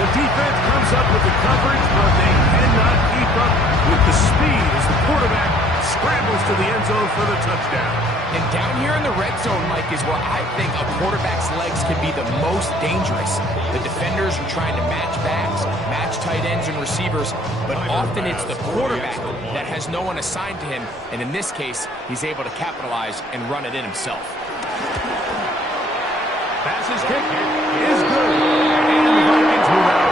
The defense comes up with the coverage, but they cannot keep up with the speed as the quarterback scrambles to the end zone for the touchdown. And down here in the red zone, Mike, is where I think a quarterback's legs can be the most dangerous. The defenders are trying to match backs, match tight ends and receivers, but often it's the quarterback that has no one assigned to him, and in this case, he's able to capitalize and run it in himself. Passes kick is good. And the Vikings move out.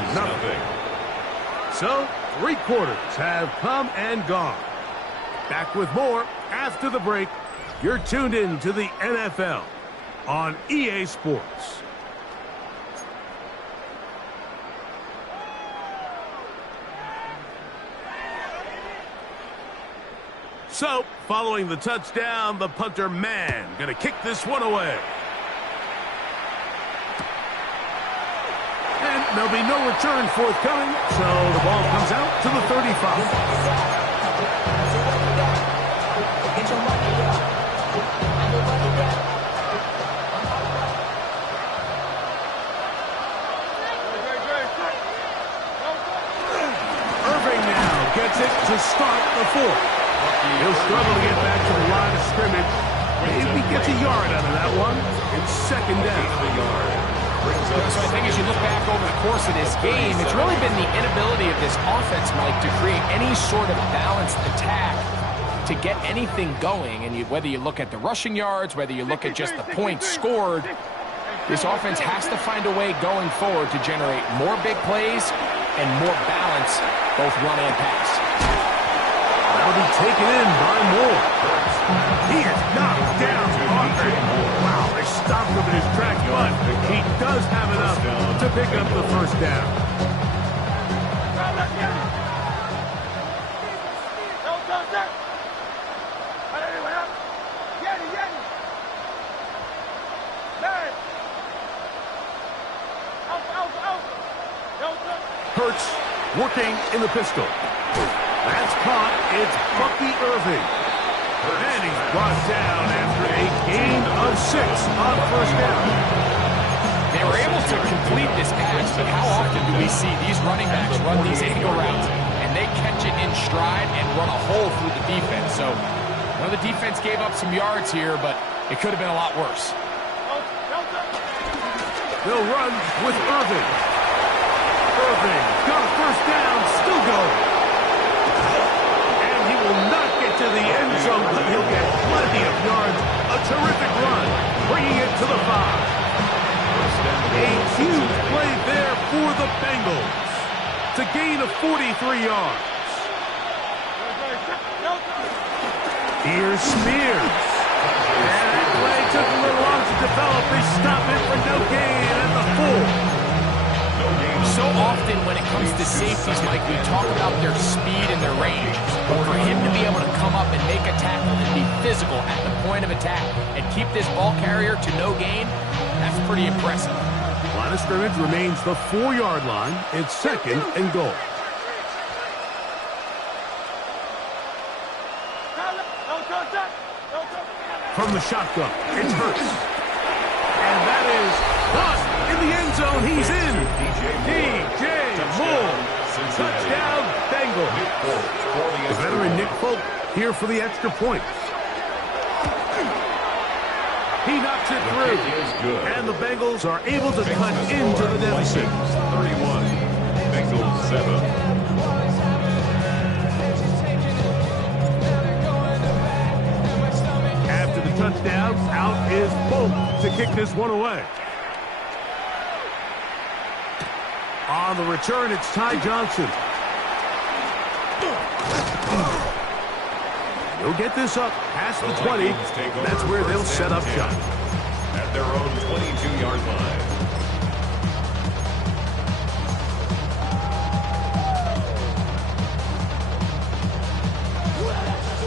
It's now 31-0. So, 3 quarters have come and gone. Back with more after the break. You're tuned in to the NFL on EA Sports. So, following the touchdown, the punter man gonna kick this one away. And there'll be no return forthcoming, so the ball comes out to the 35. Irving now gets it to start the 4th. He'll struggle to get back to the line of scrimmage. Maybe gets a yard out of that one. It's 2nd down. So I think as you look back over the course of this game, it's really been the inability of this offense, Mike, to create any sort of balanced attack to get anything going. And whether you look at the rushing yards, whether you look at just the points scored, this offense has to find a way going forward to generate more big plays and more balance, both run and pass. That'll be taken in by Moore. He is knocked down hard. Wow, they stopped him in his tracks, but he does have enough to pick up the 1st down. Hurts working in the pistol. That's caught. It's Bucky Irving. And he's brought down after a gain of 6 on 1st down. They were able to complete this pass, but how often do we see these running backs run these angle routes and they catch it in stride and run a hole through the defense? So, the defense gave up some yards here, but it could have been a lot worse. They'll run with Irving. Irving got a 1st down, still going. And he will not get to the end zone, but he'll get plenty of yards. A terrific run, bringing it to the 5. A huge play there for the Bengals to gain a 43 yards. Here's Spears. And that play took a little long to develop. They stop it for no gain at the 4. So often when it comes to safeties, Mike, we talk about their speed and their range. But for him to be able to come up and make a tackle and be physical at the point of attack and keep this ball carrier to no gain, that's pretty impressive. Line of scrimmage remains the 4-yard line. It's 2nd and goal. From the shotgun, it's Hurts. And that is caught in the end zone. He's in. He here for the extra point. He knocks it through. And the Bengals are able to cut into the deficit. 31, Bengals 7. After the touchdown, out is Bolt to kick this one away. On the return, it's Ty Johnson. He'll get this up past the 20. That's where they'll set up shop. At their own 22-yard line.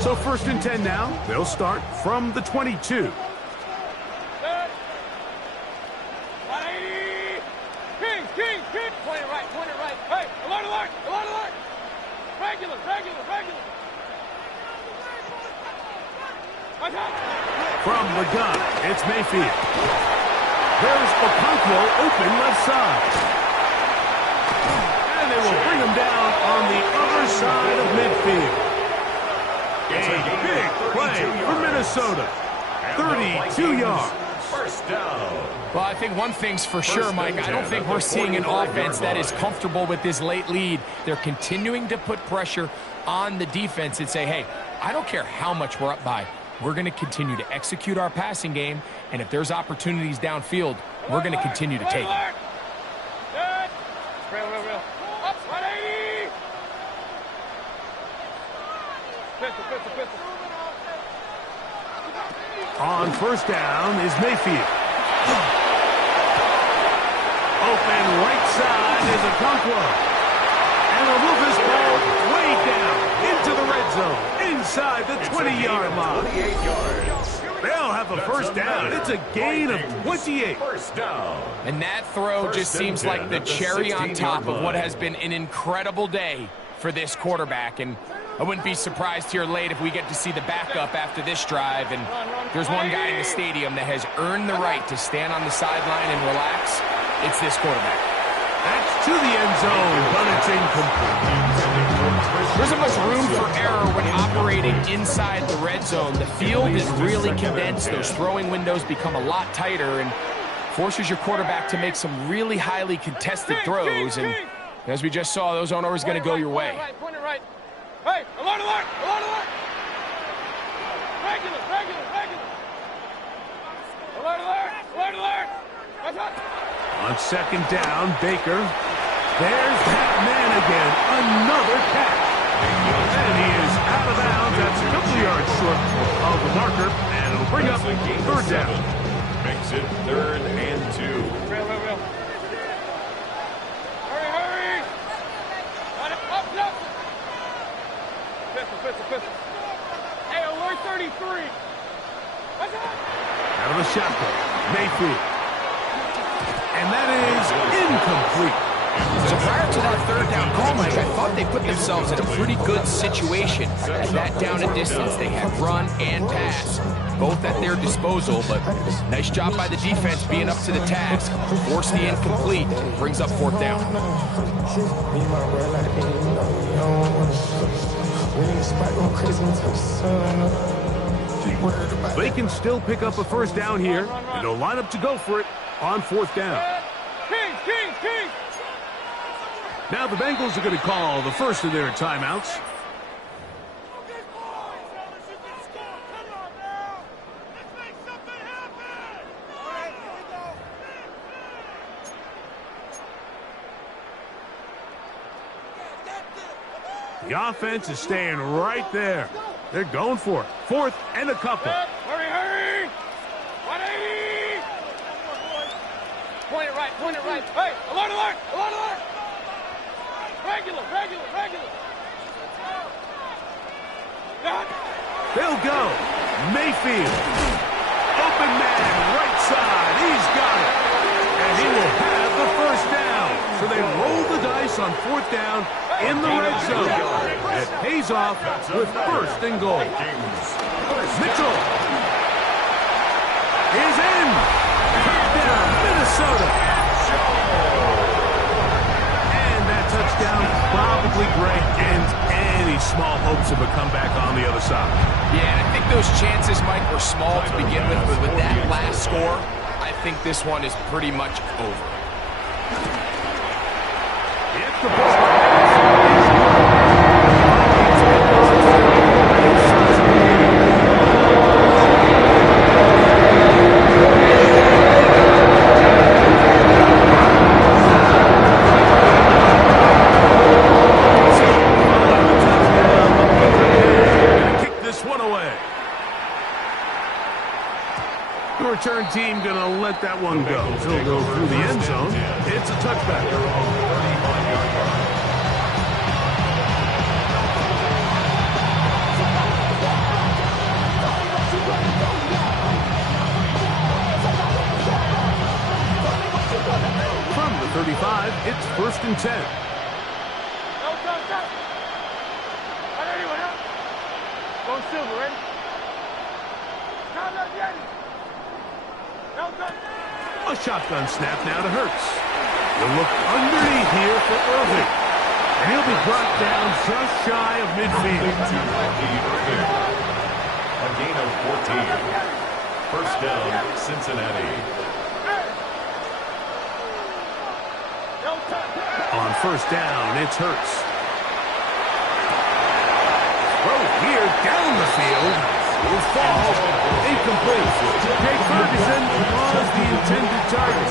So 1st and 10 now. They'll start from the 22. King. Point it right. Hey, alert. Regular. From the gun, it's Mayfield. There's Okonkwo open left side. And they will bring him down on the other side of midfield. A big play for Minnesota. 32 yards. First down. Well, I think one thing's for sure, Mike. I don't think we're seeing an offense that is comfortable with this late lead. They're continuing to put pressure on the defense and say, hey, I don't care how much we're up by. We're going to continue to execute our passing game, and if there's opportunities downfield, we're going to continue to take them. Real. Up, 180. Pistol. On 1st down is Mayfield. Open right side is Okonkwo. And they'll move this ball way down into the red zone, inside the 20-yard line. 28 yards. They'll have a 1st down. It's a gain of 28. First down. And that throw just seems like the cherry on top of what has been an incredible day for this quarterback. And I wouldn't be surprised here late if we get to see the backup after this drive. And there's one guy in the stadium that has earned the right to stand on the sideline and relax. It's this quarterback. That's to the end zone, but it's incomplete. There isn't much room for error when operating inside the red zone. The field is really condensed. Those throwing windows become a lot tighter and forces your quarterback to make some really highly contested throws. And as we just saw, those aren't always going to go your way. Point it right. Hey, alert. Regular. Alert. On 2nd down, Baker. There's that man again. Another catch. And he is out of bounds. That's a couple yards short of the marker. And it'll bring up 3rd down. Makes it 3rd and 2. Real. Hurry. Up. Pistol. Hey, alert 33. Out of the shotgun, Mayfield. And that is incomplete. So prior to that 3rd down call, Mike, I thought they put themselves in a pretty good situation. At that down and distance, they had run and pass, both at their disposal, but nice job by the defense being up to the task. Force the incomplete, brings up 4th down. They can still pick up a 1st down here, and they'll line up to go for it on 4th down. King. Now the Bengals are going to call the first of their timeouts. The offense is staying right there. They're going for it. 4th and a couple. Hurry. 180. Point it right. Hey, alert. Regular. They'll go. Mayfield. Open man, right side. He's got it. And he will have the 1st down. So they roll the dice on 4th down in the red zone. And it pays off with 1st and goal. Mitchell is in. Touchdown, Minnesota. And that touchdown probably, Greg, ends any small hopes of a comeback on the other side. Yeah, and I think those chances, Mike, were small to begin with, but with that last score, I think this one is pretty much over. It's the ball. The return team going to let that one go. He'll go through the end zone. It's a touchback. From the 35, it's 1st and 10. Go Silver, ready? A shotgun snap now to Hurts. He'll look underneath here for Irving. And he'll be brought down just shy of midfield. A gain of 14. First down, Cincinnati. On 1st down, it's Hurts. Throw here down the field. Will fall. Incomplete. Jake Ferguson was the intended target.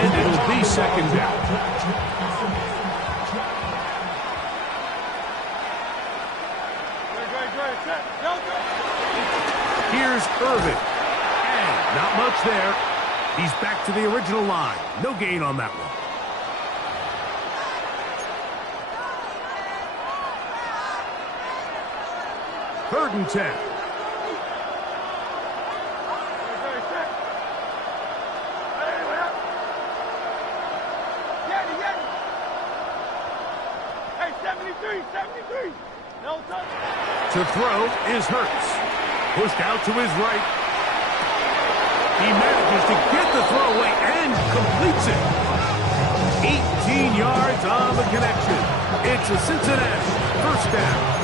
And it'll be 2nd down. Here's Irving. And not much there. He's back to the original line. No gain on that one. 3rd and 10. Hey, 73. No touch. To throw is Hurts. Pushed out to his right. He manages to get the throw away and completes it. 18 yards on the connection. It's a Cincinnati 1st down.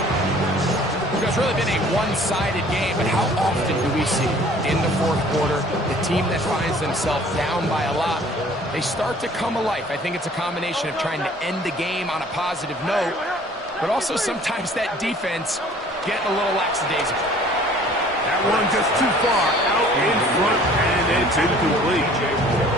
It's really been a one-sided game, but how often do we see in the 4th quarter the team that finds themselves down by a lot, they start to come alive. I think it's a combination of trying to end the game on a positive note, but also sometimes that defense getting a little lackadaisical. That one just too far out in front, and it's incomplete.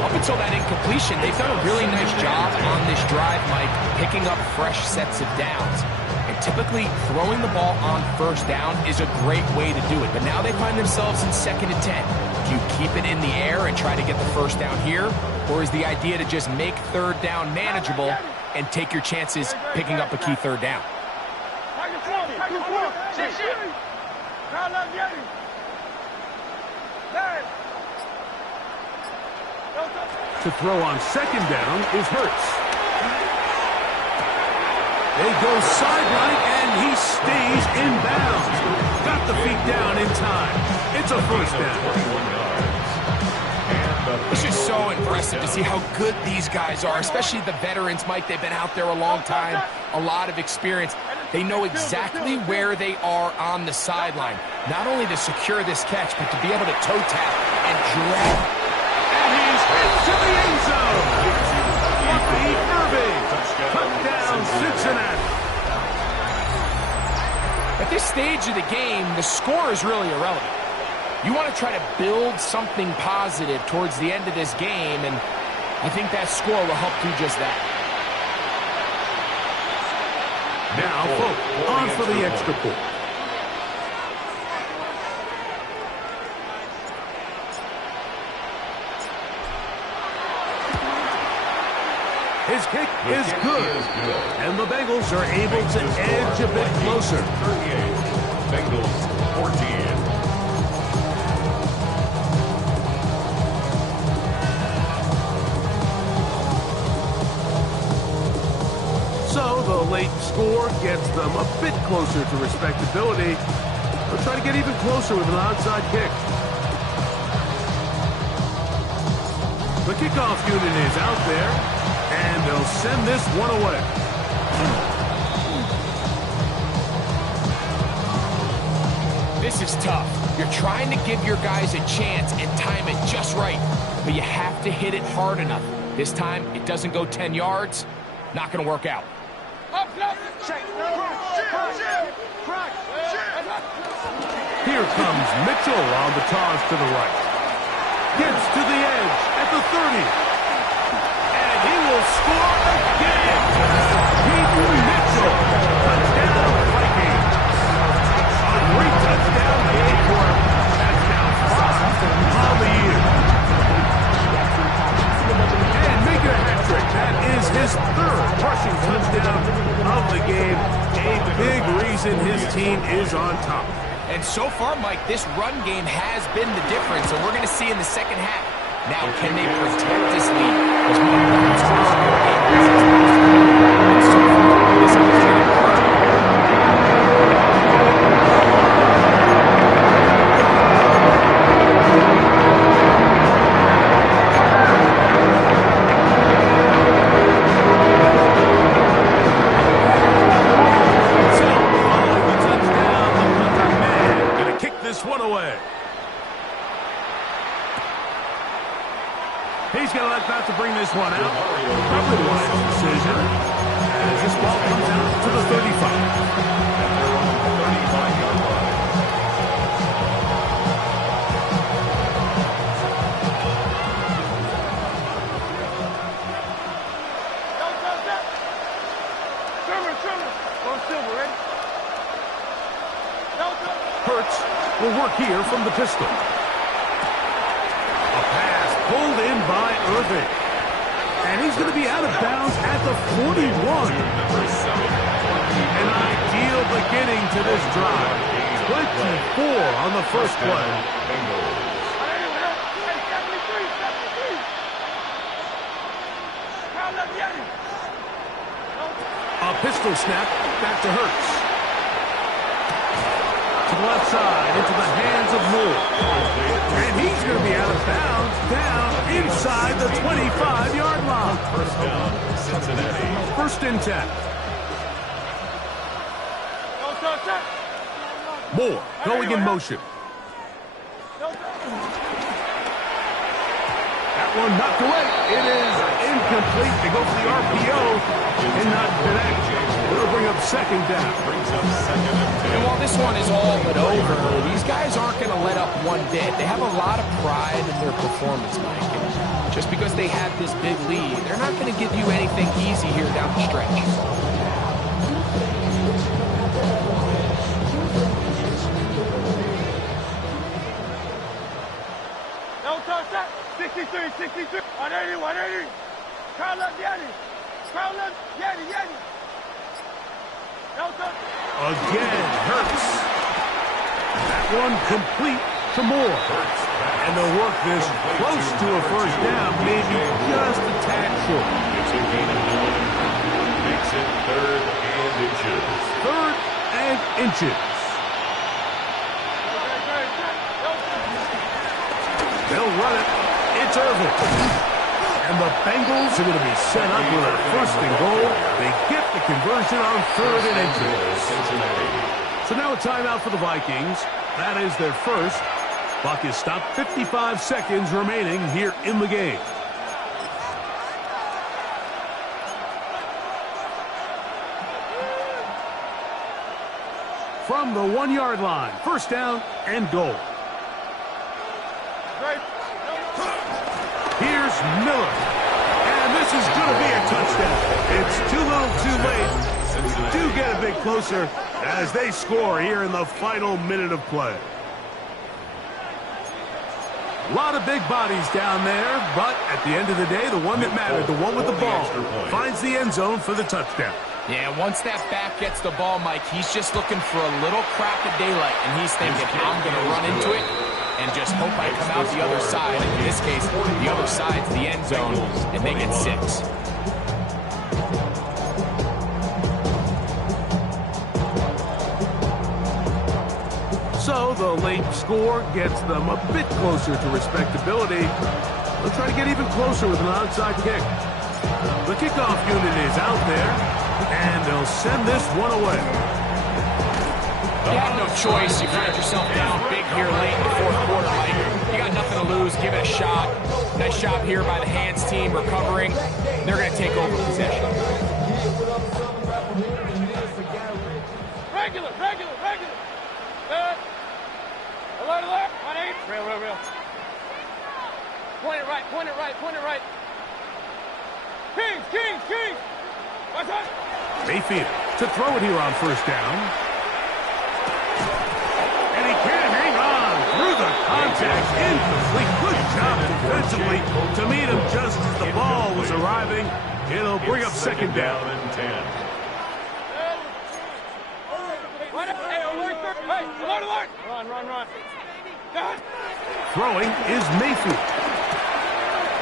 Up until that incompletion, they've done a really nice job on this drive, Mike, picking up fresh sets of downs. And typically, throwing the ball on 1st down is a great way to do it. But now they find themselves in 2nd and 10. Do you keep it in the air and try to get the 1st down here? Or is the idea to just make 3rd down manageable and take your chances picking up a key 3rd down? To throw on 2nd down is Hurts. They go sideline, and he stays in bounds. Got the feet down in time. It's a 1st down. It's just so impressive to see how good these guys are, especially the veterans, Mike. They've been out there a long time, a lot of experience. They know exactly where they are on the sideline, not only to secure this catch, but to be able to toe tap and drag. And he's into the end zone. Irving. Touchdown, Cincinnati. At this stage of the game, the score is really irrelevant. You want to try to build something positive towards the end of this game, and I think that score will help do just that. Now, folks, on for the extra point. His kick is good, and the Bengals are able to edge a bit closer. 38, Bengals 14. So the late score gets them a bit closer to respectability. They'll try to get even closer with an onside kick. The kickoff unit is out there, and they'll send this one away. This is tough. You're trying to give your guys a chance and time it just right, but you have to hit it hard enough. This time, it doesn't go 10 yards. Not going to work out. Here comes Mitchell on the toss to the right. Gets to the edge at the 30. And he will score again. Keith Mitchell. Touchdown, Vikings. A great touchdown game for him. That's now 5 on the year. And making a hat trick. That is his 3rd rushing touchdown of the game. A big reason his team is on top. And so far, Mike, this run game has been the difference, and we're going to see in the second half. Now, can they protect this lead? Because Mike, that's crucial to the game. And so far, this is going to hurt. He's going to elect not to bring this one out. Probably the wise decision. As this ball comes out to the 35. Hurts will work here from the pistol. A pass pulled in by Irving. And he's going to be out of bounds at the 41. An ideal beginning to this drive. 24 on the first play. A pistol snap back to Hurts. To the left side, into the hands of Moore. And he's going to be out of bounds, down inside the 25-yard line. First down, Cincinnati. 1st and 10. Moore going in motion. That one knocked away. It is incomplete. They go for the RPO and not connect. It'll bring up 2nd down. Brings up 2nd and 10. And while this one is all but over, these guys aren't going to let up one bit. They have a lot of pride in their performance, Mike. And just because they have this big lead, they're not going to give you anything easy here down the stretch. No touch that. 63. 180. Crowd up, Yanni. No touch. Again, Hurts. That one complete to Moore. And they'll work this close to a 1st down, maybe just a tad short. It's a gain of 1. Makes it 3rd and inches. 3rd and inches. They'll run it. It's Irving. And the Bengals are going to be set up with a 1st and goal. They get the conversion on 3rd and inches. So now a timeout for the Vikings. That is their first. Clock is stopped. 55 seconds remaining here in the game. From the 1-yard line, 1st down and goal. Here's Miller. And this is going to be a touchdown. It's too little too late. We do get a bit closer as they score here in the final minute of play. A lot of big bodies down there, but at the end of the day, the one that mattered, the one with the ball, finds the end zone for the touchdown. Yeah, once that back gets the ball, Mike, he's just looking for a little crack of daylight, and he's thinking, I'm going to run into it and just hope I come out the other side. In this case, the other side's the end zone, and they get 6. So the late score gets them a bit closer to respectability. They'll try to get even closer with an onside kick. The kickoff unit is out there, and they'll send this one away. You have no choice. You find yourself down big here late in the fourth quarter, Mike. You got nothing to lose. Give it a shot. Nice job here by the hands team recovering. They're going to take over possession. Regular. Good. Alert. 1-8. Real. Point it right. Kings. What's up? Mayfield to throw it here on first down. And he can't hang on through the contact. Incomplete. Good job defensively to meet him just as the ball was arriving. It'll bring up second down. And 10. Alert. Run. God. Throwing is Mayfield.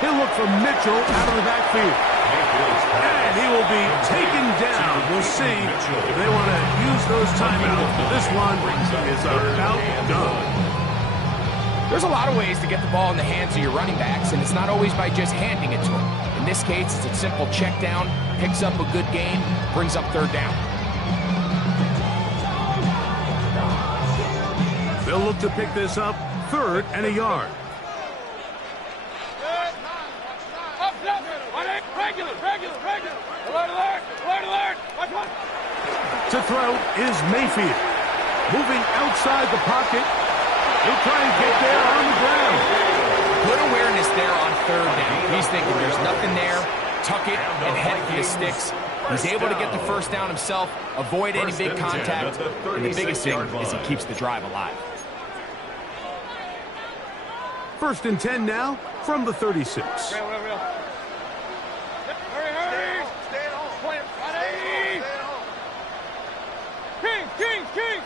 He'll look for Mitchell out of the backfield. And he will be taken down. We'll see if they want to use those timeouts. This one is about done. There's a lot of ways to get the ball in the hands of your running backs, and it's not always by just handing it to them. In this case, it's a simple check down, picks up a good gain, brings up third down. They'll look to pick this up, 3rd and a yard. Regular. Alert. To throw is Mayfield. Moving outside the pocket. He'll try and get there on the ground. Good awareness there on third down. He's thinking there's nothing there. Tuck it and head for the sticks. He's able to get the first down himself, avoid any big contact, and the biggest thing is he keeps the drive alive. 1st and 10 now from the 36. Real. Hurry. Stay at home. Point it. King.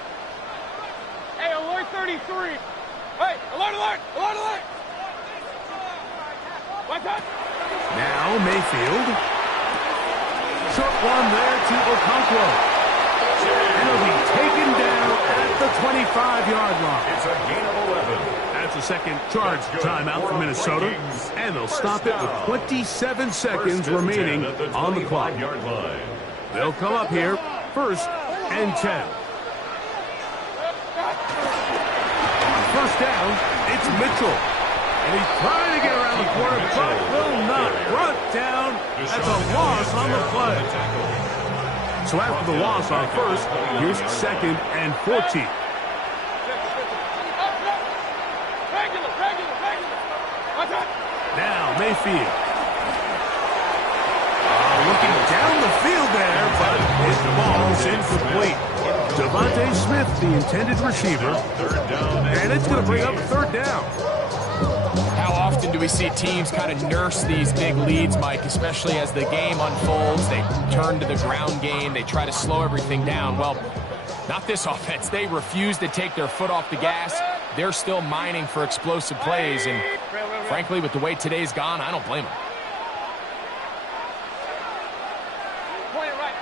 Hey, alert 33. Hey, alert. What's up? Now Mayfield. Short one there to Okonkwo. And he'll be taken down at the 25-yard line. It's a gain of 11. That's a second charge timeout for Minnesota. And they'll stop it with 27 seconds remaining on the clock. They'll come up here, 1st and 10. First down, it's Mitchell. And he's trying to get around the corner, but will not. Brought down. That's a loss on the play. So after the loss on 1st, here's 2nd and 14. Now Mayfield. Looking down the field there, but his ball's incomplete. Devontae Smith, the intended receiver. And it's going to bring up 3rd down. How often do we see teams kind of nurse these big leads, Mike, especially as the game unfolds? They turn to the ground game. They try to slow everything down. Well, not this offense. They refuse to take their foot off the gas. They're still mining for explosive plays. And frankly, with the way today's gone, I don't blame them. Point it right.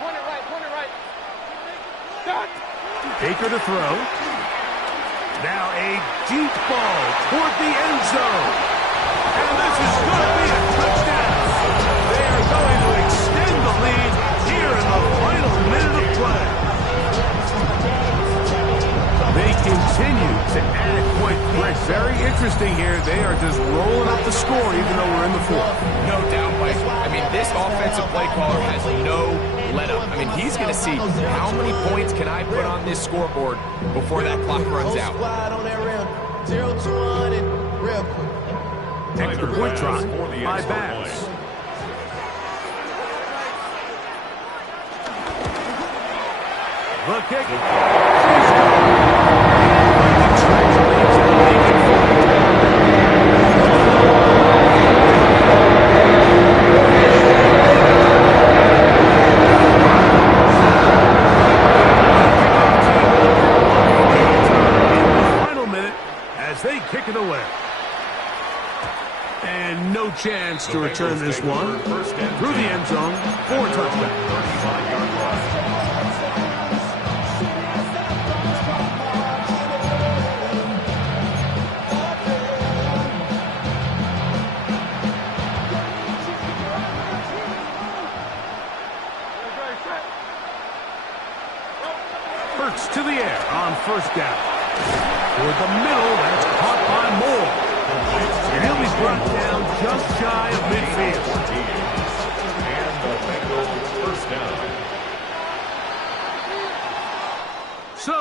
Baker to throw. Now a deep ball toward the end zone. And this is going to be a touchdown. They are going to extend the lead here in the final minute of play. They continue to add point threat. Very interesting here. They are just rolling up the score even though we're in the 4th. No doubt, Mike. I mean, this offensive play caller has no let up. I mean, he's going to see how many points can I put on this scoreboard before that clock runs out. Extra point try by Bass. The kick. Kick it away. And no chance to return this one. Through the end zone for a touchdown. looks to the air on first down. Toward the middle, that's caught by Moore. And he'll be brought down just shy of midfield. And the Bengals first down. So